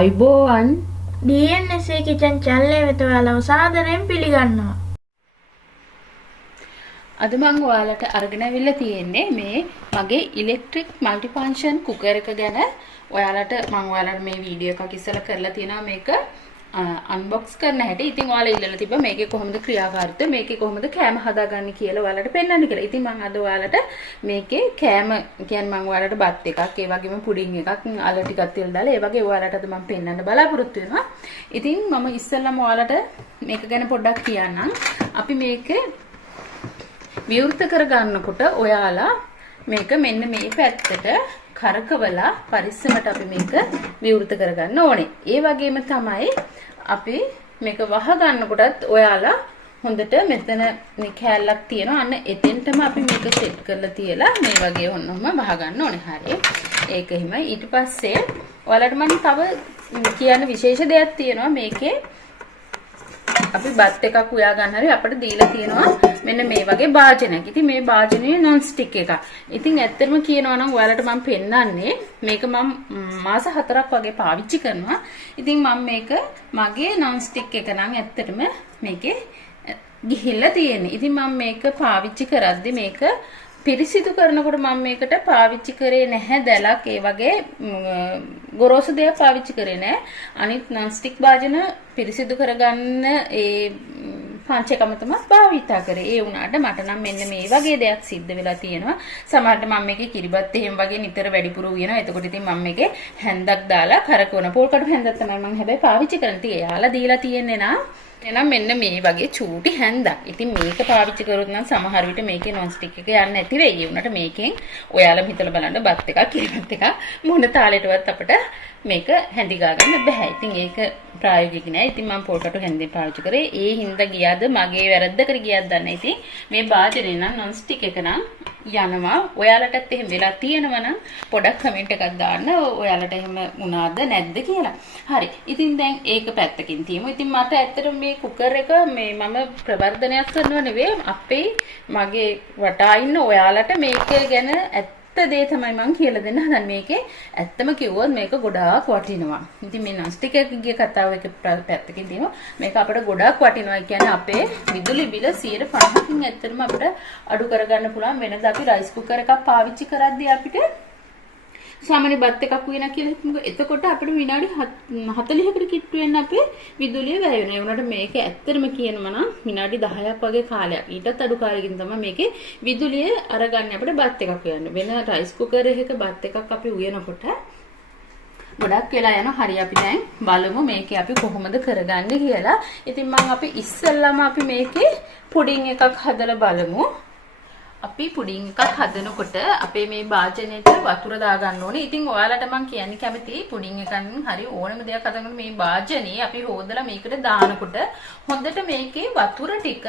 ආයුබෝවන් DNSA kitchen channel එක වෙත ඔයාලව සාදරයෙන් පිළිගන්නවා. අද මම ඔයාලට අරගෙන අවිල්ලා තියෙන්නේ මේ මගේ ඉලෙක්ට්‍රික් මල්ටිෆන්ක්ෂන් කුකර් එක ගැන. ඔයාලට මම ඔයාලට මේ වීඩියෝ එකක් ඉස්සලා කරලා තියෙනවා මේක අන්බොක්ස් කරන හැටි. ඉතින් ඔයාලා ඉල්ලලා තිබ්බා මේකේ කොහොමද ක්‍රියාකාරීත්වය, මේකේ කොහොමද කෑම හදාගන්නේ කියලා ඔයාලට පෙන්වන්න කියලා. ඉතින් මම අද ඔයාලට මේකේ කෑම කියන්නේ මම ඔයාලට බත් එකක්, ඒ වගේම පුඩින් එකක්, අල ටිකක් තියලා දාලා ඒ වගේ ඔයාලට අද මම පෙන්වන්න බලාපොරොත්තු වෙනවා. ඉතින් මම ඉස්සෙල්ලාම ඔයාලට මේක ගැන පොඩ්ඩක් කියන්නම්. අපි මේක විවෘත කරගන්නකොට ඔයාලා මේක මෙන්න මේ පැත්තට කරකවලා පරිස්සමට අපි මේක විවෘත කරගන්න ඕනේ. ඒ වගේම තමයි අපි මේක වහ ගන්නකොටත් ඔයාලා හොඳට මෙතන මේ කෑල්ලක් තියෙනවා. අන්න එතෙන්ටම අපි මේක සෙට් කරලා තියලා මේ වගේ ඔන්නම වහ ගන්න ඕනේ. හරිය. ඒක එහෙමයි. ඊට පස්සේ ඔයාලට මම තව කියන්න විශේෂ දෙයක් තියෙනවා මේකේ. අපි බත් එකක් උයා ගන්න හරි අපිට දීලා තියෙනවා මෙන්න මේ වගේ භාජනයක්. ඉතින් මේ භාජනය non stick එකක්. ඉතින් ඇත්තටම කියනවා නම් ඔයාලට මම පෙන්නන්නේ මේක මම මාස 4ක් වගේ පාවිච්චි කරනවා. ඉතින් මම මේක මගේ non stick එක නම් ඇත්තටම මේකේ ගිහිල්ලා තියෙන්නේ. ඉතින් මම මේක පාවිච්චි කරද්දි මේක පිරිසිදු කරනකොට මම මේකට පාවිච්චි කරේ නැහැ දැලක් ඒ වගේ ගොරෝසු දෙයක් පාවිච්චි කරේ නැහැ. අනිත් non stick භාජන පිරිසිදු කරගන්න ඒ පංචකම තමයි භාවිතා කරේ. ඒ වුණාට මට නම් මෙන්න මේ වගේ දෙයක් සිද්ධ වෙලා තියෙනවා. සමහරවිට මම මේකේ කිරිබත් එහෙම වගේ නිතර වැඩිපුර උයනවා. එතකොට ඉතින් මම මේකේ හැන්දක් දාලා කරකවන පොල් කටු හැන්දක් තමයි මම හැබැයි පාවිච්චි කරන්නේ. ඉතින් එයාලා දීලා තියෙන්නේ නා එහෙනම් මෙන්න මේ වගේ චූටි හැන්දක්. ඉතින් මේක පාවිච්චි කරොත් නම් සමහර විට මේකේ non stick එක යන්නේ නැති වෙයි. ඒ වුණාට මේකෙන් ඔයාලා හිතලා බලන්න බත් එකක් කිරිබත් එකක් මොන තාලෙටවත් අපිට මේක හැඳි ගා ගන්න බෑ. ඉතින් ඒක ප්‍රායෝගික නෑ. ඉතින් මම පොල්කටු හැන්දෙන් පාවිච්චි කරේ. ඒ හින්දා ගියාද මගේ වැරද්දකට ගියාද දන්නේ. ඉතින් මේ භාජනේ නම් non stick එක නම් යනවා. ඔයාලටත් එහෙම වෙලා තියෙනවා නම් පොඩක් කමෙන්ට් එකක් දාන්න. ඔයාලට එහෙම වුණාද නැද්ද කියලා. හරි. ඉතින් දැන් ඒක පැත්තකින් තියමු. ඉතින් මට ඇත්තටම මේ කුකර් එක මේ මම ප්‍රවර්ධනයක් කරනව නෙවෙයි. අපේ මගේ වටා ඉන්න ඔයාලට මේක ගැන ඇත්ත දේ තමයි මම කියලා දෙන්න හදන්නේ. මේකේ ඇත්තම කිව්වොත් මේක ගොඩාක් වටිනවා. ඉතින් මේ non stick එකේ කතාව එක පැත්තකින් තියමු. මේක අපිට ගොඩාක් වටිනවා. ඒ කියන්නේ අපේ විදුලි බිල 50%කින් ඇත්තටම අපිට අඩු කරගන්න පුළුවන්. වෙනද අපි රයිස් කුකර් එකක් පාවිච්චි කරද්දී අපිට සාමාන්‍ය බත් එකක් උයන කියලා හිතමුකෝ. එතකොට අපිට විනාඩි 40කට කිට්ටු වෙන්න අපේ විදුලිය වැය වෙනවා. ඒ වුණාට මේක ඇත්තටම කියනවා නම් විනාඩි 10ක් වගේ කාලයක්. ඊටත් අඩු කාලයකින් තමයි මේකේ විදුලිය අරගන්නේ අපිට බත් එකක් උයන්න. වෙන රයිස් කුකර් එකක බත් එකක් අපි උයනකොට ගොඩක් වෙලා යනවා. හරි අපි දැන් බලමු මේකේ අපි කොහොමද කරගන්නේ කියලා. ඉතින් මම අපි ඉස්සෙල්ලාම අපි මේකේ පුඩින් එකක් හදලා බලමු. අපි පුඩින් එකක් හදනකොට අපේ මේ භාජනයට වතුර දාගන්න ඕනේ. ඉතින් ඔයාලට මම කියන්නේ කැමති පුඩින් එකකින් හරි ඕනම දෙයක් හදනකොට මේ භාජනේ අපි හොදලා මේකට දානකොට හොඳට මේකේ වතුර ටික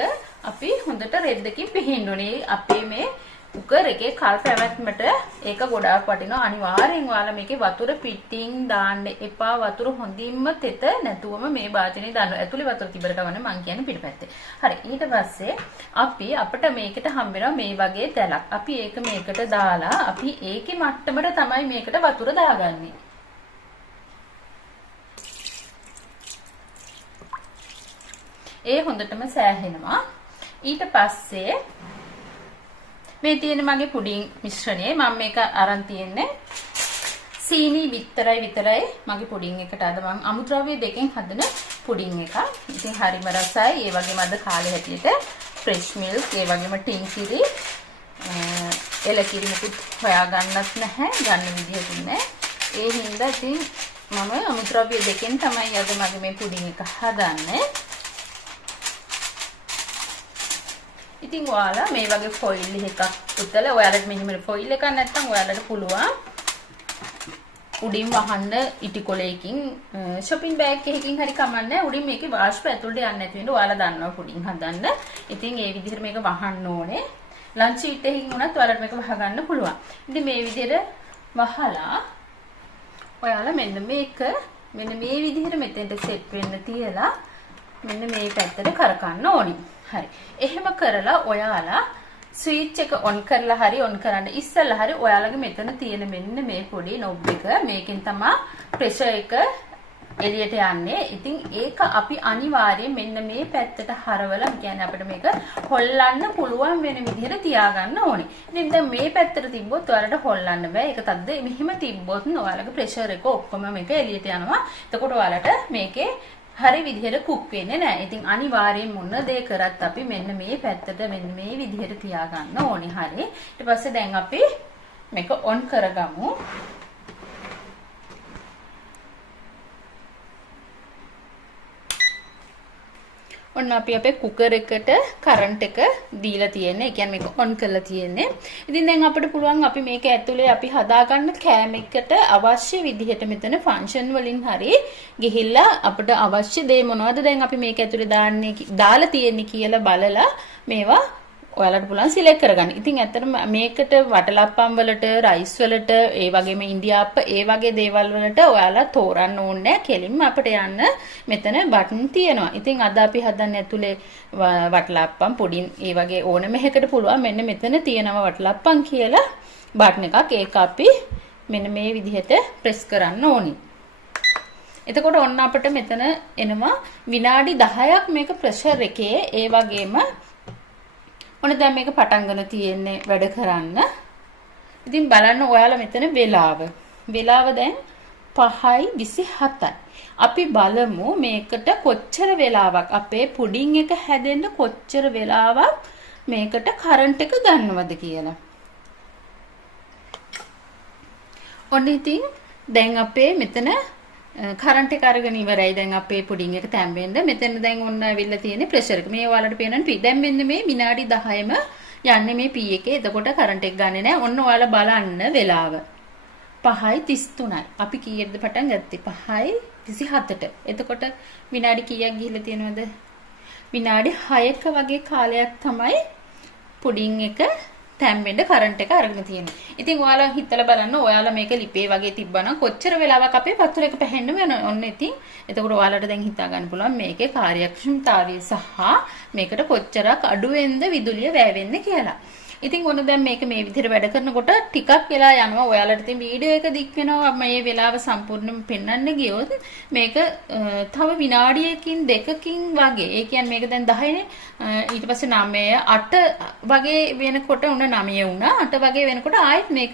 අපි හොඳට රෙද්දකින් පිහින්න ඕනේ. අපේ මේ කුකර් එකේ කල් පැවැත්මට ඒක ගොඩාක් වටිනවා. අනිවාර්යෙන් ඔයාලා මේකේ වතුර පිටින් දාන්න එපා. වතුර හොඳින්ම තෙත නැතුවම මේ භාජනේ දාන්න. ඇතුලේ වතුර තිබරට වන්නේ මං කියන්නේ පිටපැත්තේ. හරි. ඊට පස්සේ අපිට මේකට හම්බ වෙනවා මේ වගේ දැලක්. අපි ඒක මේකට දාලා අපි ඒකේ මට්ටමට තමයි මේකට වතුර දාගන්නේ. ඒ හොඳටම සෑහෙනවා. ඊට පස්සේ මේ තියෙන මගේ පුඩින් මිශ්‍රණය මම මේක අරන් තියන්නේ සීනි විතරයි මගේ පුඩින් එකට අද මම අමුද්‍රව්‍ය දෙකෙන් හදන පුඩින් එකක්. ඉතින් හරිම රසයි. ඒ වගේම අද කාලේ හැටියට ෆ්‍රෙෂ් මිල්ක්, ඒ වගේම ටින් කිරි, එලකිරි මුකුත් හොයාගන්නත් නැහැ, ගන්න විදිහකුත් නැහැ. ඒ හින්දා ඉතින් මම අමුද්‍රව්‍ය දෙකෙන් තමයි අද මගේ මේ පුඩින් එක හදන්නේ. ඉතින් ඔයාලා මේ වගේ ෆොයිල් එකක් උතලා ඔයාලට මෙහෙම ෆොයිල් එකක් නැත්නම් ඔයාලට පුළුවන් උඩින් වහන්න ඉටි කොලයකින් shopping bag එකකින් හරි කමන්නේ. උඩින් මේකේ වාෂ්ප ඇතුළට යන්නේ නැති වෙන්න ඔයාලා දන්නවා පුඩින් හදන්න. ඉතින් ඒ විදිහට මේක වහන්න ඕනේ. ලන්ච් ෂීට් එකකින් උනත් ඔයාලට මේක වහගන්න පුළුවන්. ඉතින් මේ විදිහට වහලා ඔයාලා මෙන්න මේ විදිහට මෙතෙන්ට සෙට් වෙන්න තියලා මෙන්න මේ පැත්තට කරකන්න ඕනි. හරි. එහෙම කරලා ඔයාලා ස්විච් එක ඔන් කරලා හරි ඔන් කරන්න ඉස්සෙල්ලා හරි ඔයාලගේ මෙතන තියෙන මෙන්න මේ පොඩි නොබ් එක මේකෙන් තමයි ප්‍රෙෂර් එක එළියට යන්නේ. ඉතින් ඒක අපි අනිවාර්යයෙන් මෙන්න මේ පැත්තට හරවලා කියන්නේ අපිට මේක හොල්ලන්න පුළුවන් වෙන විදිහට තියාගන්න ඕනේ. ඉතින් දැන් මේ පැත්තට තිබ්බොත් ඔයාලට හොල්ලන්න බෑ. ඒක තද්ද මෙහිම තිබ්බොත් ඔයාලගේ ප්‍රෙෂර් එක ඔක්කොම මේක එළියට යනවා. එතකොට ඔයාලට මේකේ හරි විදිහට කුක් වෙන්නේ නැහැ. ඉතින් අනිවාර්යයෙන් මොන දේ කරත් අපි මෙන්න මේ පැත්තට මෙන්න මේ විදිහට තියාගන්න ඕනේ. හරි. ඊට පස්සේ දැන් අපි මේක ඔන් කරගමු. ඔන්න අපි අපේ කුකර් එකට කරන්ට් එක දීලා තියෙන්නේ. ඒ කියන්නේ මේක ඔන් කරලා තියෙන්නේ. ඉතින් දැන් අපිට පුළුවන් අපි මේක ඇතුලේ අපි හදාගන්න කෑම එකට අවශ්‍ය විදිහට මෙතන ෆන්ක්ෂන් වලින් හරි ගිහිල්ලා අපිට අවශ්‍ය දේ මොනවද දැන් අපි මේක ඇතුලේ දාලා තියෙන්නේ කියලා බලලා මේවා ඔයාලට පුළුවන් සිලෙක්ට් කරගන්න. ඉතින් ඇත්තටම මේකට වටලප්පම් වලට, රයිස් වලට, ඒ වගේම ඉන්දියාප්ප ඒ වගේ දේවල් වලට ඔයාලා තෝරන්න ඕනේ නැහැ. කෙලින්ම අපිට යන්න මෙතන බටන් තියෙනවා. ඉතින් අද අපි හදන්නේ ඇතුලේ වටලප්පම් පුඩින් ඒ වගේ ඕනම එකකට පුළුවන් මෙන්න මෙතන තියෙනවා වටලප්පම් කියලා බටන් එකක්. ඒක අපි මෙන්න මේ විදිහට ප්‍රෙස් කරන්න ඕනි. එතකොට ඔන්න අපිට මෙතන එනවා විනාඩි 10ක් මේක ප්‍රෙෂර් එකේ ඒ වගේම ඔන්න දැන් මේක පටන් ගන්න තියෙන්නේ වැඩ කරන්න. ඉතින් බලන්න ඔයාලා මෙතන වෙලාව. වෙලාව දැන් 5:27යි. අපි බලමු මේකට කොච්චර වෙලාවක් අපේ පුඩින් එක හැදෙන්න කොච්චර වෙලාවක් මේකට කරන්ට් එක ගන්නවද කියලා. ඔන්න ඉතින් දැන් අපේ මෙතන කරන්ට් එක අරගෙන ඉවරයි. දැන් අපේ පුඩින් එක තැම්බෙන්න. මෙතන දැන් ඔන්න ඇවිල්ලා තියෙන්නේ ප්‍රෙෂර් එක. මේ ඔයාලට පේනවනේ දැන් මෙන්න මේ විනාඩි 10ම යන්නේ මේ P එකේ. එතකොට කරන්ට් එක ගන්නෙ නැහැ. ඔන්න ඔයාලා බලන්න වෙලාව. 5:33යි. අපි කීයටද පටන් ගත්තේ? 5:27ට. එතකොට විනාඩි කීයක් ගිහිල්ලා තියෙනවද? විනාඩි 6ක වගේ කාලයක් තමයි පුඩින් එක තැම්බෙන්න කරන්ට් එක අරගෙන තියෙනවා. ඉතින් ඔයාලා හිතලා බලන්න ඔයාලා මේක ලිපේ වගේ තිබ්බනම් කොච්චර වෙලාවක් අපේ පත්තුල එක පැහෙන්න වෙනවද? ඔන්න ඉතින් එතකොට ඔයාලට දැන් හිතා ගන්න පුළුවන් මේකේ කාර්යක්ෂමතාවය සහ මේකට කොච්චරක් අඩුවෙන්ද විදුලිය වැය වෙන්නේ කියලා. ඉතින් ඔන්න දැන් මේක මේ විදිහට වැඩ කරනකොට ටිකක් වෙලා යනවා. ඔයාලට ඉතින් වීඩියෝ එක දික් වෙනවා. මේ වෙලාව සම්පූර්ණයෙන්ම පෙන්වන්න ගියොත් මේක තව විනාඩියකින් දෙකකින් වගේ. ඒ කියන්නේ මේක දැන් 10නේ. ඊට පස්සේ 9 8 වගේ වෙනකොට උන 9 වුණා. 8 වගේ වෙනකොට ආයෙත් මේක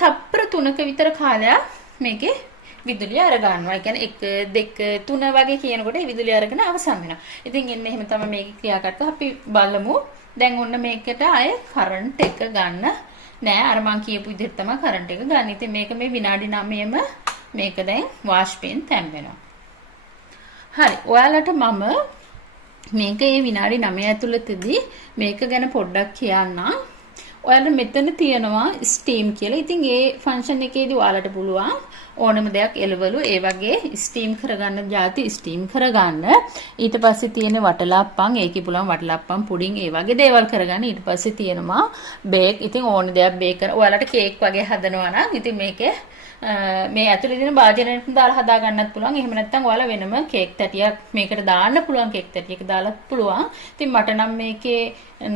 තප්පර 3ක විතර කාලයක් මේකේ විදුලිය අර ගන්නවා. ඒ කියන්නේ 1 2 3 වගේ කියනකොට ඒ විදුලිය අරගෙන අවසන් වෙනවා. ඉතින් එන්න එහෙම තමයි මේක ක්‍රියාකාරකම්. අපි බලමු. දැන් ඔන්න මේකට ආයේ කරන්ට් එක ගන්න නෑ. අර මං කියපු විදිහට තමයි කරන්ට් එක ගන්න. ඉතින් මේක මේ විනාඩි 9ෙම මේක දැන් වාෂ්පයෙන් තැම්බෙනවා. හරි. ඔයාලට මම මේක මේ විනාඩි 9 ඇතුළතදී මේක ගැන පොඩ්ඩක් කියන්නම්. ඔයාලා මෙතන තියෙනවා ස්ටීම් කියලා. ඉතින් ඒ ෆන්ක්ෂන් එකේදී ඔයාලට පුළුවන් ඕනම දෙයක් එළවලු ඒ වගේ ස්ටීම් කරගන්න જાති ස්ටීම් කරගන්න. ඊට පස්සේ තියෙන වටලප්පම් ඒකේ පුළුවන් වටලප්පම් පුඩින් ඒ වගේ දේවල් කරගන්න. ඊට පස්සේ තියෙනවා බේක්. ඉතින් ඕන දෙයක් බේක් කරන ඔයාලට කේක් වගේ හදනවා නම් ඉතින් මේකේ මේ ඇතුලේ තියෙන භාජනයට දාලා හදා ගන්නත් පුළුවන්. එහෙම නැත්නම් ඔයාලා වෙනම කේක් තැටියක් මේකට දාන්න පුළුවන්. කේක් තැටියක දාලත් පුළුවන්. ඉතින් මට නම් මේකේ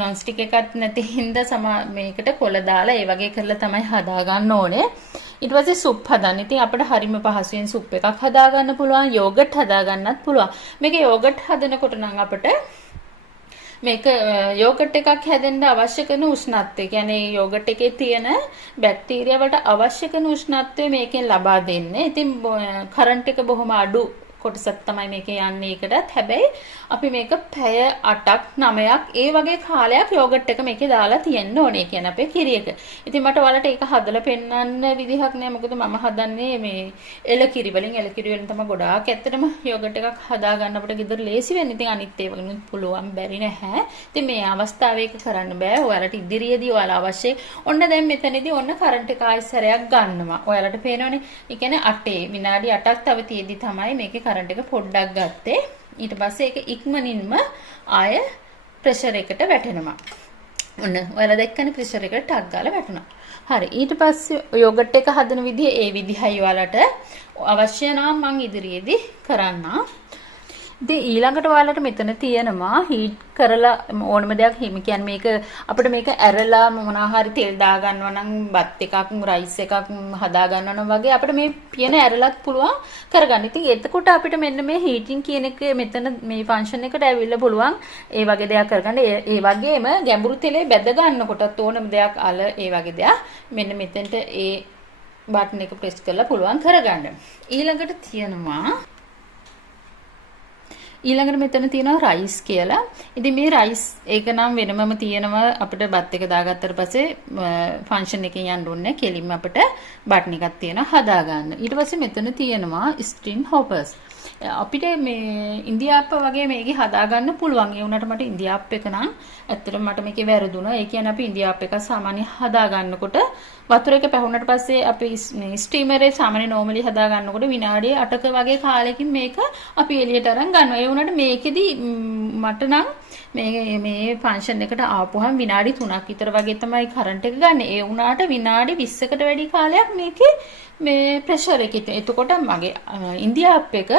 non stick එකක් නැති හින්දා මේකට කොළ දාලා ඒ වගේ කරලා තමයි හදා ගන්න ඕනේ. ඊට පස්සේ සුප් හදන්න. ඉතින් අපිට හරිම පහසුවෙන් සුප් එකක් හදා ගන්න පුළුවන්. යෝගට් හදා ගන්නත් පුළුවන්. මේක යෝගට් හදනකොට නම් අපිට මේක යෝගට් එකක් හැදෙන්න අවශ්‍ය කරන උෂ්ණත්වය. කියන්නේ යෝගට් එකේ තියෙන බැක්ටීරියා වලට අවශ්‍ය කරන උෂ්ණත්වය මේකෙන් ලබා දෙන්නේ. ඉතින් කරන්ට් එක බොහොම අඩු කොටසක් තමයි මේකේ යන්නේ ඒකටත්. හැබැයි අපි මේක පැය 8ක් 9ක් ඒ වගේ කාලයක් යෝගට් එක මේකේ දාලා තියෙන්න ඕනේ. කියන්නේ අපේ කිරි එක. ඉතින් මට ඔයාලට ඒක හදලා පෙන්නන්න විදිහක් නෑ. මොකද මම හදන්නේ මේ එළකිරි වලින්. එළකිරි වලින් තමයි ගොඩාක් ඇත්තටම යෝගට් එකක් හදා ගන්න අපිට ගෙදර ලේසි වෙන්නේ. ඉතින් අනිත් ඒවා වලින් පුළුවන් බැරි නැහැ. ඉතින් මේ අවස්ථාවේ ඒක කරන්න බෑ. ඔයාලට ඉදිරියේදී ඔයාලා අවශ්‍ය ඔන්න දැන් මෙතනදී ඔන්න කරන්ට් එක ආයෙසරයක් ගන්නවා. ඔයාලට පේනවනේ. ඒ කියන්නේ 8 විනාඩි 8ක් තව තියෙද්දි තමයි මේකේ කරන්ට් එක පොඩ්ඩක් ගත්තේ. ඊට පස්සේ ඒක ඉක්මනින්ම ආය ප්‍රෙෂර් එකට වැටෙනවා. ඔන්න ඔයාලා දැක්කනේ ප්‍රෙෂර් එකට ටක් ගාලා වැටුණා. හරි. ඊට පස්සේ යෝගට් එක හදන විදිහ ඒ විදිහයි ඔයාලට අවශ්‍ය නම් මම ඉදිරියේදී කරන්නම්. ඉතින් ඊළඟට ඔයාලට මෙතන තියෙනවා හීට් කරලා ඕනම දෙයක් හිමි කියන්නේ මේක අපිට මේක ඇරලා මොනවා හරි තෙල් දා ගන්නවා නම් බත් එකක් රයිස් එකක් හදා ගන්නවා නම් වගේ අපිට මේ පියන ඇරලත් පුළුවන් කරගන්න. ඉතින් එතකොට අපිට මෙන්න මේ හීටින් කියන එක මෙතන මේ ෆන්ක්ෂන් එකට ඇවිල්ලා පුළුවන් ඒ වගේ දෙයක් කරගන්න. ඒ වගේම ගැඹුරු තෙලේ බැද ගන්නකොටත් ඕනම දෙයක් අල ඒ වගේ දෙයක් මෙන්න මෙතෙන්ට ඒ බටන් එක ප්‍රෙස් කරලා පුළුවන් කරගන්න. ඊළඟට මෙතන තියෙනවා රයිස් කියලා. ඉතින් මේ රයිස් ඒක නම් වෙනමම තියෙනවා අපිට බත් එක දාගත්තට පස්සේ ෆන්ක්ෂන් එකෙන් යන්න ඕනේ. කෙලින්ම අපිට බටන් එකක් තියෙනවා හදා ගන්න. ඊට පස්සේ මෙතන තියෙනවා ස්ටින් හොපර්ස්. අපිට මේ ඉන්දියාප්ප වගේ මේකේ හදා ගන්න පුළුවන්. ඒ වුණාට මට ඉන්දියාප්ප එක නම් ඇත්තටම මට මේකේ වැරදුනා. ඒ කියන්නේ අපි ඉන්දියාප්ප එක සාමාන්‍ය හදා ගන්නකොට වතුර එක පැහුනට පස්සේ අපි ස්ටීමරේ සාමාන්‍ය නෝමලි හදා ගන්නකොට විනාඩි 8ක වගේ කාලෙකින් මේක අපි එළියට අරන් ගන්නවා. ඒ වුණාට මේකෙදි මට නම් මේ ෆන්ක්ෂන් එකට ආපුවහම විනාඩි 3ක් විතර වගේ තමයි කරන්ට් එක ගන්න. ඒ වුණාට විනාඩි 20කට වැඩි කාලයක් මේකේ මේ ප්‍රෙෂර් එකේ. එතකොට මගේ ඉන්දියාප්ප එක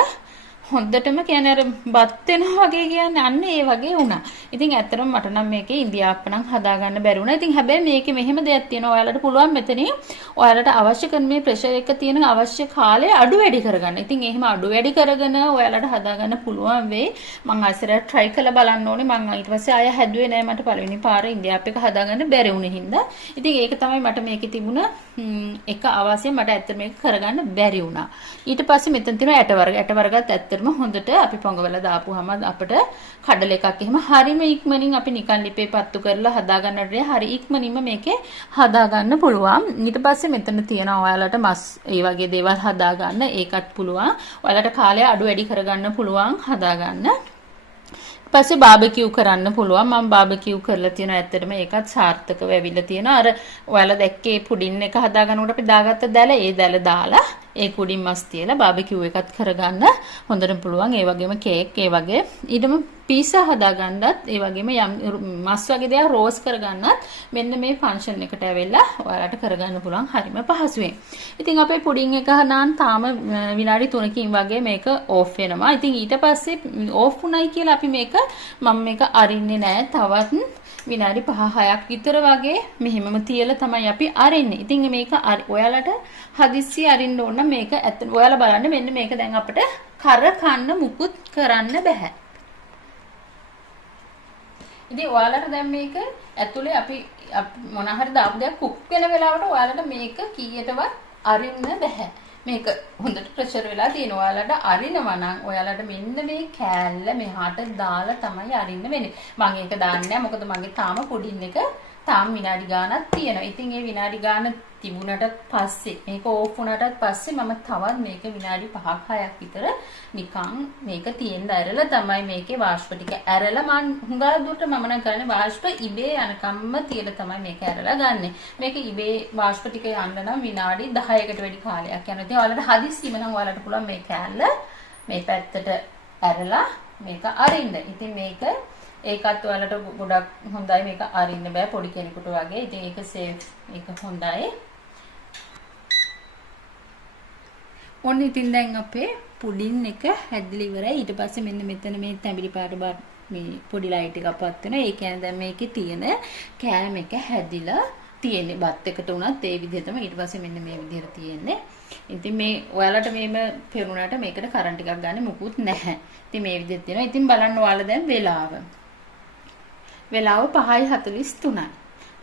හොඳටම කියන්නේ අර බත් වෙනවා වගේ කියන්නේ අන්න ඒ වගේ වුණා. ඉතින් ඇත්තටම මට නම් මේකේ ඉන්දියාප්ප නම් හදා ගන්න බැරි වුණා. ඉතින් හැබැයි මේකේ මෙහෙම දෙයක් තියෙනවා. ඔයාලට පුළුවන් මෙතනින් ඔයාලට අවශ්‍ය කරන මේ ප්‍රෙෂර් එක තියෙන අවශ්‍ය කාලය අඩු වැඩි කරගන්න. ඉතින් එහෙම අඩු වැඩි කරගෙන ඔයාලට හදා ගන්න පුළුවන් වෙයි. මම ආයෙත් try කරලා බලන්න ඕනේ. මම ඊට පස්සේ ආයෙ හැදුවේ නෑ. මට පළවෙනි පාර ඉන්දියාප්ප එක හදා ගන්න බැරි වුණේ හින්දා. ඉතින් ඒක තමයි මට මේකේ තිබුණ එක අවශ්‍ය මට ඇත්තට මේක කරගන්න බැරි වුණා. ඊට පස්සේ මෙතන තියෙන ඇට වර්ග. ඇට වර්ගත් ඇත්තටම හොඳට අපි පොඟවලා දාපුවාම අපිට කඩල එකක් එහෙම හරිම ඉක්මනින් අපි නිකන් ලිපේ පත්තු කරලා හදා ගන්නට හරි ඉක්මනින්ම මේකේ හදා ගන්න පුළුවන්. ඊට පස්සේ මෙතන තියෙනවා ඔයාලට මස් ඒ වගේ දේවල් හදා ගන්න ඒකත් පුළුවන්. ඔයාලට කාලය අඩු වැඩි කරගන්න පුළුවන් හදා ගන්න. පස්සේ බාබකියු කරන්න පුළුවන්. මම බාබකියු කරලා තියෙනවා. ඇත්තටම ඒකත් සාර්ථකව ඇවිල්ලා තියෙනවා. අර ඔයාලා දැක්කේ පුඩින් එක හදා ගන්නකොට අපි දාගත්ත දැල ඒ දැල දාලා ඒ කුඩින් මස් තියලා බාබකියු එකත් කරගන්න හොඳට පුළුවන්. ඒ වගේම කේක් ඒ වගේ ඊටම පීසා හදා ගන්නත් ඒ වගේම යම් මස් වගේ දේවල් රෝස් කරගන්නත් මෙන්න මේ ෆන්ක්ෂන් එකට ඇවිල්ලා ඔයාලට කරගන්න පුළුවන් හරිම පහසුවෙන්. ඉතින් අපේ පුඩින් එක හදාන් තාම විනාඩි 3කින් වගේ මේක ඕෆ් වෙනවා. ඉතින් ඊට පස්සේ ඕෆ් වුණයි කියලා අපි මේක මම මේක අරින්නේ නැහැ. තවත් විනාඩි 5-6ක් විතර වගේ මෙහෙමම තියලා තමයි අපි අරින්නේ. ඉතින් මේක ඔයාලට හදිස්සි අරින්න ඕන මේක ඔයාලා බලන්න මෙන්න මේක දැන් අපිට කර කන්න මුකුත් කරන්න බෑ. ඉතින් ඔයාලට දැන් මේක ඇතුලේ අපි මොන හරි දාපු දෙයක් කුක් වෙන වෙලාවට ඔයාලට මේක කීයටවත් අරින්න බෑ. මේක හොඳට ප්‍රෙෂර් වෙලා තියෙනවා. ඔයාලට අරිනවා නම් ඔයාලට මෙන්න මේ කෑල්ල මෙහාට දාලා තමයි අරින්න වෙන්නේ. මම ඒක දාන්නේ නැහැ. මොකද මගේ තාම පුඩින් එක තාම විනාඩි ගාණක් තියෙනවා. ඉතින් ඒ විනාඩි ගාණ තිබුණට පස්සේ මේක ඕෆ් වුණාටත් පස්සේ මම තවත් මේක විනාඩි 5-6ක් විතර නිකන් මේක තියෙන්න ඇරලා තමයි මේකේ වාෂ්ප ටික ඇරලා මම හුඟා දුරට මම නම් කරන්නේ වාෂ්ප ඉබේ යනකම්ම තියලා තමයි මේක ඇරලා ගන්නෙ. මේක ඉබේ වාෂ්ප ටික යන්න නම් විනාඩි 10කට වැඩි කාලයක් යනවා. ඉතින් ඔයාලට හදිස්සියම නම් ඔයාලට පුළුවන් මේ කෑල්ල මේ පැත්තට ඇරලා මේක අරින්න. ඉතින් මේක ඒකත් ඔයාලට ගොඩක් හොඳයි. මේක අරින්න බෑ පොඩි කෙනෙකුට වගේ. ඉතින් ඒක සේෆ් ඒක හොඳයි. ඔන්න ඉතින් දැන් අපේ පුඩින් එක හැදලා ඉවරයි. ඊට පස්සේ මෙන්න මෙතන මේ තැඹිලි පාට මේ පොඩි ලයිට් එකක් පත් වෙනවා. ඒ කියන්නේ දැන් මේකේ තියෙන කෑම එක හැදිලා තියෙන්නේ. බත් එකට උනත් ඒ විදිහටම ඊට පස්සේ මෙන්න මේ විදිහට තියෙන්නේ. ඉතින් මේ ඔයාලට මේම පෙරුණාට මේකට කරන්ට් එකක් ගන්න මුකුත් නැහැ. ඉතින් මේ විදිහට තියෙනවා. ඉතින් බලන්න ඔයාලා දැන් වෙලාව 5:43යි.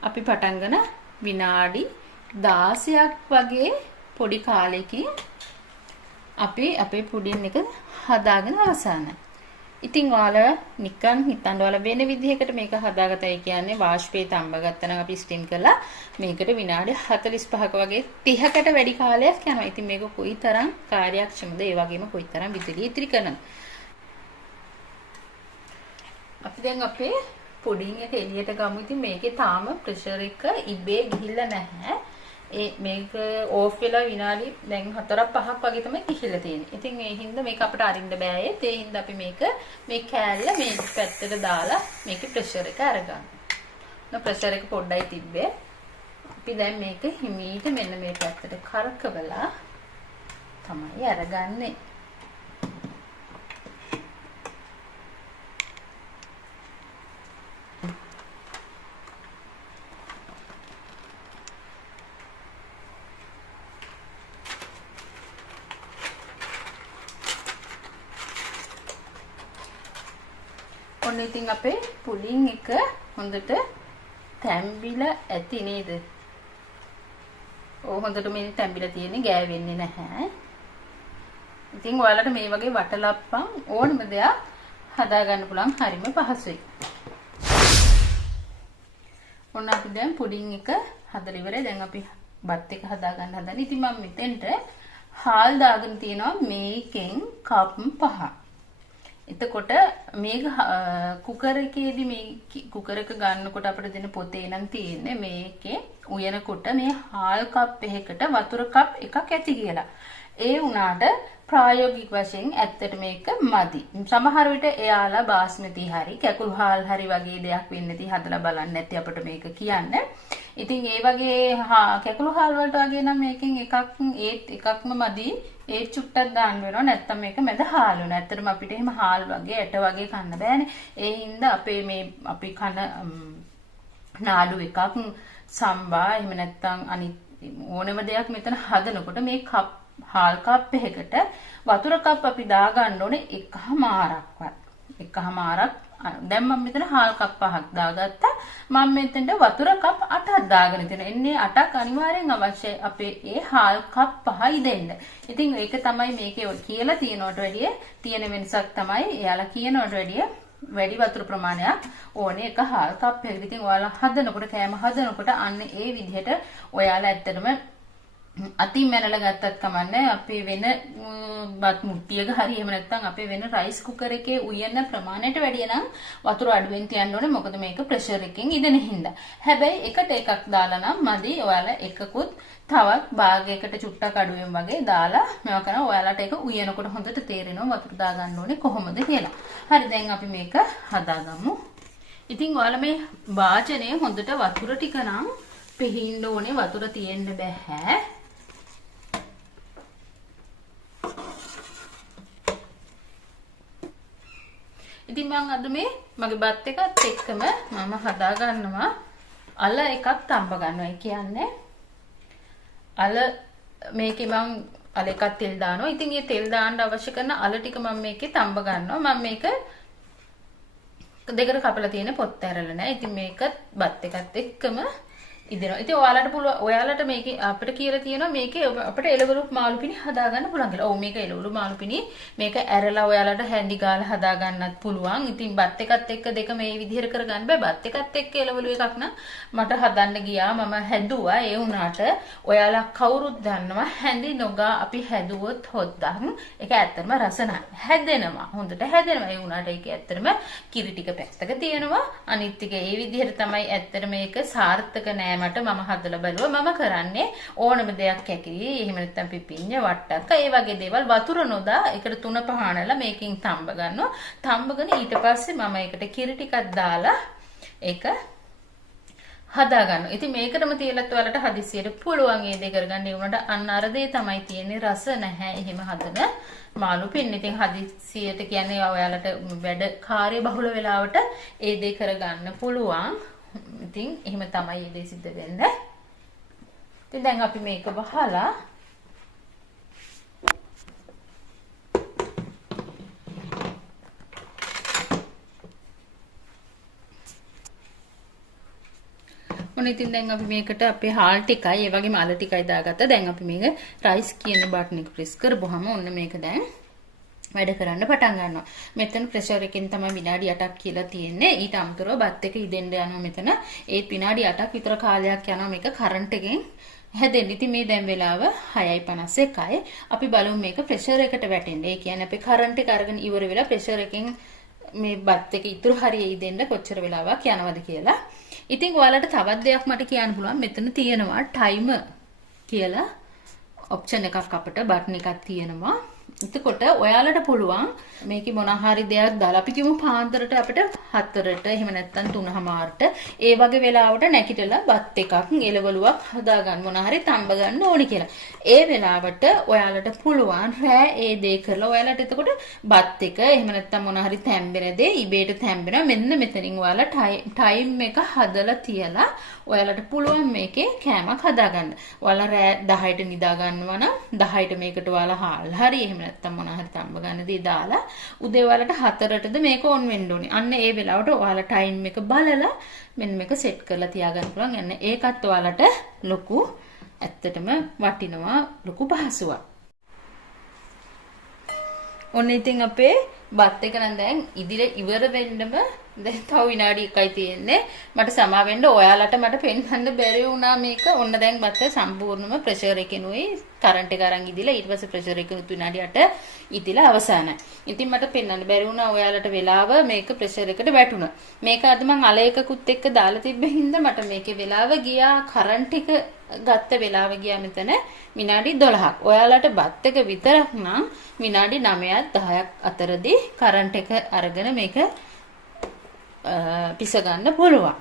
අපි පටන් ගන්න විනාඩි 16ක් වගේ පොඩි කාලෙකින් අපි අපේ පුඩින් එක හදාගෙන අවසానයි. ඉතින් ඔයාලා නිකන් හිතන්න ඔයාලා වෙන විදිහකට මේක හදාගතයි කියන්නේ වාෂ්පේ තඹ ගත්තා නම් අපි ස්ටිම් කළා මේකට විනාඩි 45ක වගේ 30කට වැඩි කාලයක් යනවා. ඉතින් මේක කොයිතරම් කාර්යක්ෂමද ඒ වගේම කොයිතරම් විදුලිය ඉතිරි කරනවද. අපි දැන් අපේ පුඩින් එක එළියට ගමු. ඉතින් මේකේ තාම ප්‍රෙෂර් එක ඉබේ ගිහිල්ලා නැහැ. මේක ඕෆ් වෙලා විනාඩි දැන් 4-5ක් වගේ තමයි ගිහිල්ලා තියෙන්නේ. ඉතින් ඒ හින්දා මේක අපිට අරින්න බෑ. ඒ හින්දා අපි මේ කෑල්ල මේ පැත්තට දාලා මේකේ ප්‍රෙෂර් එක අරගන්න. ප්‍රෙෂර් එක පොඩ්ඩයි තිබ්බේ. අපි දැන් මේක හිමීට මෙන්න මේ පැත්තට කරකවලා තමයි අරගන්නේ. ඔන්න ඉතින් අපේ පුඩින් එක හොඳට තැම්බිලා ඇති නේද? හොඳට මේ තැම්බිලා තියෙන්නේ, ගෑවෙන්නේ නැහැ. ඉතින් ඔයාලට මේ වගේ වටලප්පම් ඕනම දෙයක් හදා ගන්න පුළුවන්, හරිම පහසුයි. ඔන්න අපි දැන් පුඩින් එක හදලා ඉවරයි. දැන් අපි බත් එක හදා ගන්න හදන්නේ. ඉතින් මම මෙතෙන්ට හාල් දාගෙන තියෙනවා මේකෙන් කප් 5. එතකොට මේක කුකර් එකේදී මේ කුකර් එක ගන්නකොට අපිට දෙන පොතේ නම් තියෙන්නේ මේකේ උයනකොට මේ හාල් කප් එකකට වතුර කප් එකක් ඇති කියලා. ඒ වුණාට ප්‍රායෝගික වශයෙන් ඇත්තට මේක මදි. සමහර විට එයාලා බාස්මති හරි කැකුළු හාල් හරි වගේ දෙයක් වෙන්න ඇති හදලා බලන්න නැති අපිට මේක කියන්න. ඉතින් ඒ වගේ කැකුළු හාල් වලට වගේ නම් මේකෙන් එකක්ම මදි. ඒ චුට්ටක් දාන්න වෙනවා, නැත්තම් මේක මැද හාල් වෙනවා. ඇත්තටම අපිට එහෙම හාල් වගේ ඇට වගේ කන්න බෑනේ. ඒ හින්දා අපි කන නාඩු එකක් සම්බා එහෙම නැත්තම් අනිත් ඕනම දෙයක් මෙතන හදනකොට මේ හාල් කප් එකකට වතුර කප් අපි දාගන්න ඕනේ එකමාරක්වත්. එකමාරක්. දැන් මම මෙතන හාල් කප් 5ක් දාගත්තා. මම මෙතෙන්ට වතුර කප් 8ක් දාගෙන තියෙනවා. එන්නේ 8ක් අනිවාර්යෙන් අවශ්‍යයි අපේ ඒ හාල් කප් 5යි දෙන්න. ඉතින් ඒක තමයි මේකේ කියලා තියෙනවට වැඩිය තියෙන වෙනසක් තමයි එයාලා කියනවට වැඩිය වැඩි වතුර ප්‍රමාණයක් ඕනේ එක හාල් කප් එකකට. ඉතින් ඔයාලා හදනකොට කෑම හදනකොට අන්න ඒ විදිහට ඔයාලා ඇත්තටම අතින් මැනලා ගත්තත් කමන්නේ. අපේ වෙන බත් මුට්ටියක හරි එහෙම නැත්නම් අපේ වෙන රයිස් කුකර් එකේ උයන ප්‍රමාණයට වැඩිය නම් වතුර අඩුවෙන් තියන්න ඕනේ. මොකද මේක ප්‍රෙෂර් එකකින් ඉදෙන හින්දා. හැබැයි එකට එකක් දාලා නම් මදි. ඔයාලා එකකුත් තවත් භාගයකට චුට්ටක් අඩුවෙන් වගේ දාලා මේවා කරනවා. ඔයාලට ඒක උයනකොට හොඳට තේරෙනවා වතුර දා ගන්න ඕනේ කොහොමද කියලා. හරි, දැන් අපි මේක හදාගමු. ඉතින් ඔයාලා මේ වාචනේ හොඳට වතුර ටික නම් පිහින්න ඕනේ. වතුර තියෙන්න බෑ. ඉතින් මම අද මේ මගේ බත් එකත් එක්කම මම හදා ගන්නවා අල එකක් තඹ ගන්නවා. ඒ කියන්නේ අල මේකේ මම අල එකක් තෙල් දානවා. ඉතින් මේ තෙල් දාන්න අවශ්‍ය කරන අල ටික මම මේකේ තඹ ගන්නවා. මම මේක දෙකට කපලා තියෙන පොත් ඇරලා නැහැ. ඉතින් මේක බත් එකත් එක්කම ඉදෙනවා. ඉතින් ඔයාලට පුළුවන්, ඔයාලට මේකේ අපිට කියලා තියෙනවා මේකේ අපිට එළවලු මාළු පිණි හදා ගන්න පුළුවන් කියලා. ඔව්, මේක එළවලු මාළු පිණි මේක ඇරලා ඔයාලට හැන්ඩි ගාලා හදා ගන්නත් පුළුවන්. ඉතින් බත් එකත් එක්ක දෙක මේ විදිහට කරගන්න බෑ. බත් එකත් එක්ක එළවලු එකක් නම් මට හදන්න ගියා, මම හැදුවා. ඒ වුණාට ඔයාලා කවුරුත් දන්නවා හැන්ඩි නොගා අපි හැදුවොත් හොද්දන් ඒක ඇත්තටම රස නැහැ. හැදෙනවා, හොඳට හැදෙනවා. ඒ වුණාට ඒක ඇත්තටම කිරි ටික පැත්තක තියෙනවා. අනිත් එක ඒ විදිහට තමයි ඇත්තට මේක සාර්ථක නෑ. මට මම හදලා බලුවා. මම කරන්නේ ඕනම දෙයක් කැකිරි එහෙම නැත්නම් පිපිඤ්ඤ වට්ටක්ක ඒ වගේ දේවල් වතුර නොදා එකට 3-5 ආනලා මේකෙන් තඹ ගන්නවා. තඹගෙන ඊට පස්සේ මම ඒකට කිරි ටිකක් දාලා ඒක හදා ගන්නවා. ඉතින් මේකටම තියලත් ඔයාලට හදිස්සියට පුළුවන් ඒ දේ කරගන්න. ඒ වුණාට අන්න අර දේ තමයි තියෙන්නේ, රස නැහැ එහෙම හදන මාළු පින්න. ඉතින් හදිස්සියට කියන්නේ ඔයාලට වැඩ කාර්ය බහුල වෙලාවට ඒ දේ කරගන්න පුළුවන්. ඉතින් එහෙම තමයි මේ දේ සිද්ධ වෙන්නේ. ඉතින් දැන් අපි මේක වහලා මොන ඉතින් දැන් අපි මේකට අපේ හාල් ටිකයි ඒ වගේම අල ටිකයි දාගත්තා. දැන් අපි මේක රයිස් කියන බටන් එක ප්‍රෙස් කරපුවාම ඔන්න මේක දැන් වැඩ කරන්න පටන් ගන්නවා. මෙතන ප්‍රෙෂර් එකෙන් තමයි විනාඩි 8ක් කියලා තියෙන්නේ. ඊට අමතරව බත් එක ඉදෙන්න යනවා මෙතන. ඒත් විනාඩි 8ක් විතර කාලයක් යනවා මේක කරන්ට් එකෙන් හැදෙන්න. ඉතින් මේ දැන් වෙලාව 6:51යි. අපි බලමු මේක ප්‍රෙෂර් එකට වැටෙන්නේ. ඒ කියන්නේ අපි කරන්ට් එක අරගෙන ඉවර වෙලා ප්‍රෙෂර් එකෙන් මේ බත් එක ඉතුරු හරියයි දෙන්න කොච්චර වෙලාවක් යනවද කියලා. ඉතින් ඔයාලට තවත් දෙයක් මට කියන්න පුළුවන්. මෙතන තියෙනවා ටයිමර් කියලා ඔප්ෂන් එකක් අපිට බටන් එකක් තියෙනවා. එතකොට ඔයාලට පුළුවන් මේකේ මොන හරි දෙයක් දාලා අපි කියමු පාන්දරට අපිට 4ට එහෙම නැත්නම් 3:00ට ඒ වගේ වෙලාවට නැගිටලා බත් එකක් එළවලුවක් හදා ගන්න මොන හරි තඹ ගන්න ඕනි කියලා. ඒ වෙලාවට ඔයාලට පුළුවන් රෑ ඒ දේ කරලා ඔයාලට එතකොට බත් එක එහෙම නැත්නම් මොන හරි තැම්බෙන දේ ඉබේට තැම්බෙනවා. මෙන්න මෙතනින් ඔයාලා ටයිම් එක හදලා තියලා ඔයාලට පුළුවන් මේකේ කෑමක් හදා ගන්න. ඔයාලා රෑ 10ට නිදා ගන්නවා නම් 10ට මේකට ඔයාලා හාල් හරි එහෙම නැත්නම් මොන හරි තම්බ ගන්න දේ දාලා උදේ ඔයාලට 4ටද මේක ඔන් වෙන්න ඕනේ. අන්න ඒ වෙලාවට ඔයාලා ටයිම් එක බලලා මෙන්න මේක සෙට් කරලා තියාගන්න පුළුවන්. අන්න ඒකත් ඔයාලට ලොකු ඇත්තටම වටිනවා ලොකු පහසුවක්. ඔන්න ඉතින් අපේ බත් එක නම් දැන් ඉදිරිය ඉවර වෙන්නම දැන් තව විනාඩි 1යි තියෙන්නේ. මට සමා වෙන්න ඔයාලට මට පෙන්වන්න බැරි වුණා මේක. ඔන්න දැන් බත් සම්පූර්ණම ප්‍රෙෂර් එකෙනුයි කරන්ට් එක අරන් ඉදිලා ඊට පස්සේ ප්‍රෙෂර් එකෙනුත් විනාඩි 8 ඉදිලා අවසానයි. ඉතින් මට පෙන්වන්න බැරි වුණා ඔයාලට වෙලාව මේක ප්‍රෙෂර් එකට වැටුණා. මේක අද මං අල එකකුත් එක්ක දාලා තිබ්බ හින්දා මට මේකේ වෙලාව ගියා කරන්ට් එක ගත්ත වෙලාව ගියා මෙතන විනාඩි 12ක්. ඔයාලට බත් එක විතරක් නම් විනාඩි 9ක් 10ක් අතරදී කරන්ට් එක අරගෙන මේක පිස ගන්න පුළුවන්.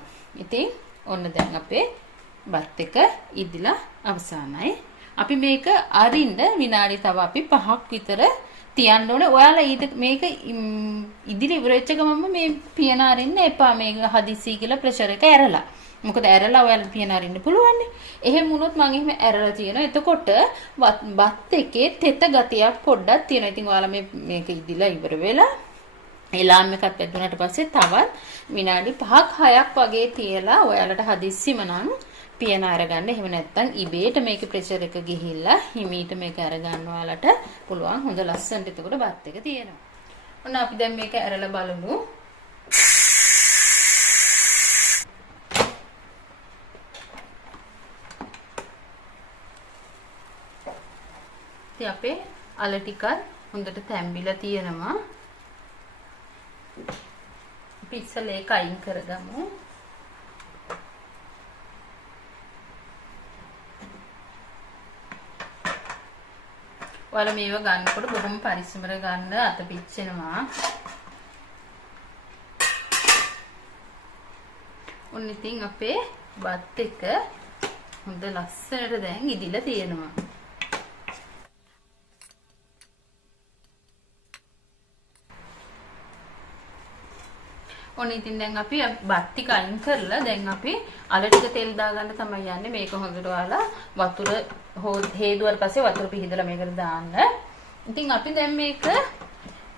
ඉතින් ඔන්න දැන් අපේ බත් එක ඉදිලා අවසానයි. අපි මේක අරින්න විනාඩි තව අපි 5ක් විතර තියන්න ඕනේ. ඔයාලා ඊට මේක ඉදිරි ඉවර වෙච්ච ගමන්ම මේ පියන අරින්න එපා. මේක හදිස්සි කියලා ප්‍රෙෂර් එක ඇරලා. මොකද ඇරලා ඔයාලා පියන අරින්න පුළුවන් නේ. එහෙම වුණොත් මම එහෙම ඇරලා තියෙනවා. එතකොට බත් එකේ තෙත ගතියක් පොඩ්ඩක් තියෙනවා. ඉතින් ඔයාලා මේක ඉදිලා ඉවර වෙලා එලාම් එකක් වැදුනට පස්සේ තවත් විනාඩි 5ක් 6ක් වගේ තියලා ඔයාලට හදිස්සිම නම් පියන අරගන්න. එහෙම නැත්නම් ඉබේට මේකේ ප්‍රෙෂර් එක ගිහිල්ලා හිමීට මේක අරගන්න ඔයාලට පුළුවන්. හොඳ ලස්සනට එතකොට බත් එක තියෙනවා. ඔන්න අපි දැන් මේක ඇරලා බලමු. ඉතින් අපේ අල ටිකත් හොඳට තැම්බිලා තියෙනවා. අපි ඉස්සෙල්ලා ඒක අයින් කරගමු. ඔයාලා මේව ගන්නකොට බොහොම පරිස්සමෙන් ගන්න අත පිච්චෙනවා. ඔන්න ඉතින් අපේ බත් එක හොඳ ලස්සනට දැන් ඉදිලා තියෙනවා. ඔන්න ඉතින් දැන් අපි බත් ටික අයින් කරලා දැන් අපි අල ටික තෙල් දාගන්න තමයි යන්නේ. මේක හොඳට ඔයාලා වතුර හේදුවාට පස්සේ වතුර පිහදලා මේකට දාන්න. ඉතින් අපි දැන් මේක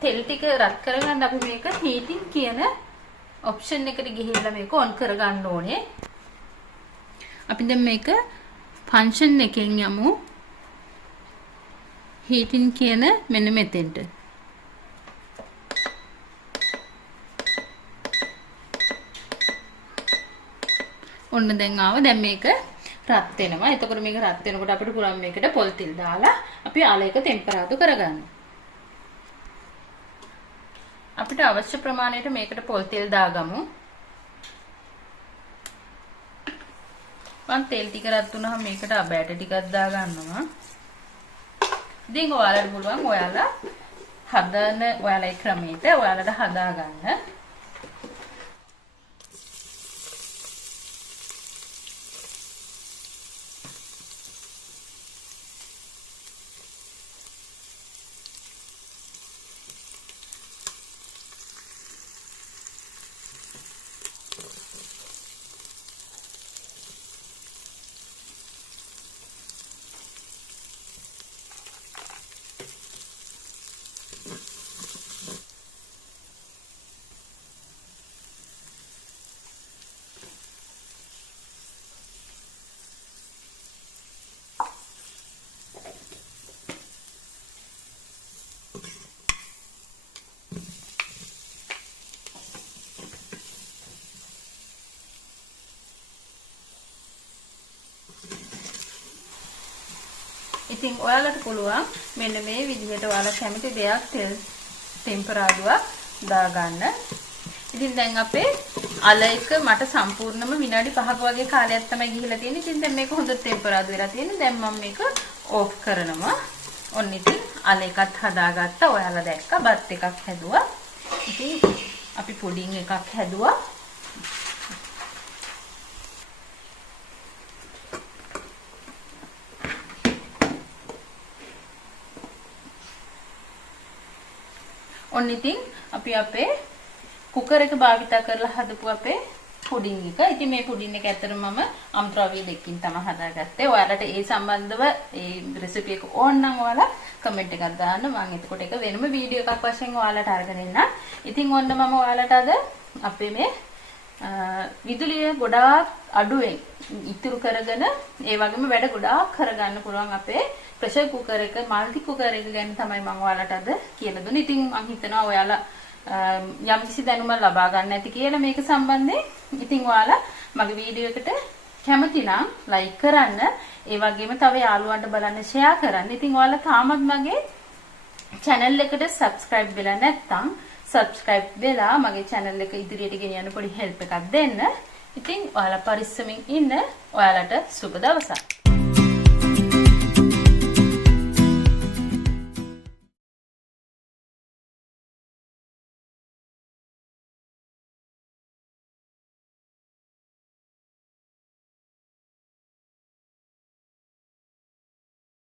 තෙල් ටික රත් කරගන්න අපි මේක හීටින් කියන ඔප්ෂන් එකට ගිහිල්ලා මේක ඔන් කරගන්න ඕනේ. අපි දැන් මේක ෆන්ක්ෂන් එකෙන් යමු. හීටින් කියන මෙන්න මෙතෙන්ට. ඔන්න දැන් ආව. දැන් මේක රත් වෙනවා. එතකොට මේක රත් වෙනකොට අපිට පුළුවන් මේකට පොල් තෙල් දාලා අපි ආලයක ටෙම්පරාදු කරගන්න. අපිට අවශ්‍ය ප්‍රමාණයට මේකට පොල් තෙල් දාගමු. මම තෙල් ටික රත් වුණාම මේකට අබෑට ටිකක් දාගන්නවා. ඉතින් ඔයාලට පුළුවන් ඔයාලා හදන ඔයාලේ ක්‍රමයට ඔයාලට හදාගන්න. ඉතින් ඔයාලට පුළුවන් මෙන්න මේ විදිහට ඔයාලා කැමති දෙයක් තෙල් ටෙම්පරාදුවක් දාගන්න. ඉතින් දැන් අපේ අල එක මට සම්පූර්ණම විනාඩි 5ක වගේ කාලයක් තමයි ගිහිලා තියෙන්නේ. ඉතින් දැන් මේක හොඳට ටෙම්පරාදු වෙලා තියෙන්නේ. දැන් මම මේක ඕෆ් කරනවා. ඔන්න ඉතින් අල එකත් හදාගත්තා. ඔයාලා දැක්ක බත් එකක් හැදුවා. ඉතින් අපි පුඩින් එකක් හැදුවා. ඔන්න ඉතින් අපි අපේ කුකර් එක භාවිත කරලා හදපු අපේ පුඩින් එක. ඉතින් මේ පුඩින් එක ඇත්තටම මම අමුද්‍රව්‍ය දෙකකින් තමයි හදාගත්තේ. ඔයාලට ඒ සම්බන්ධව ඒ රෙසිපි එක ඕන නම් ඔයාලා කමෙන්ට් එකක් දාන්න. මම එතකොට ඒක වෙනම වීඩියෝ එකක් වශයෙන් ඔයාලට අරගෙන එන්නම්. ඉතින් ඔන්න මම ඔයාලට අද අපේ මේ විදුලිය ගොඩාක් අඩුවෙන් ඉතුරු කරගෙන ඒ වගේම වැඩ ගොඩාක් කරගන්න පුළුවන් අපේ ප්‍රෙෂර් කුකර් එක මල්ටි කුකර් එක ගැන තමයි මම ඔයාලට අද කියලා දුන්නේ. ඉතින් මම හිතනවා ඔයාලා යම්කිසි දැනුමක් ලබා ගන්න ඇති කියලා මේක සම්බන්ධයෙන්. ඉතින් ඔයාලා මගේ වීඩියෝ එකට කැමති නම් ලයික් කරන්න, ඒ වගේම තව යාළුවන්ට බලන්න ෂෙයා කරන්න. ඉතින් ඔයාලා තාමත් මගේ channel එකට subscribe වෙලා නැත්නම් subscribe වෙලා මගේ channel එක ඉදිරියට ගෙනියන්න පොඩි help එකක් දෙන්න. ඉතින් ඔයාලා පරිස්සමින් ඉන්න. ඔයාලට සුබ දවසක්.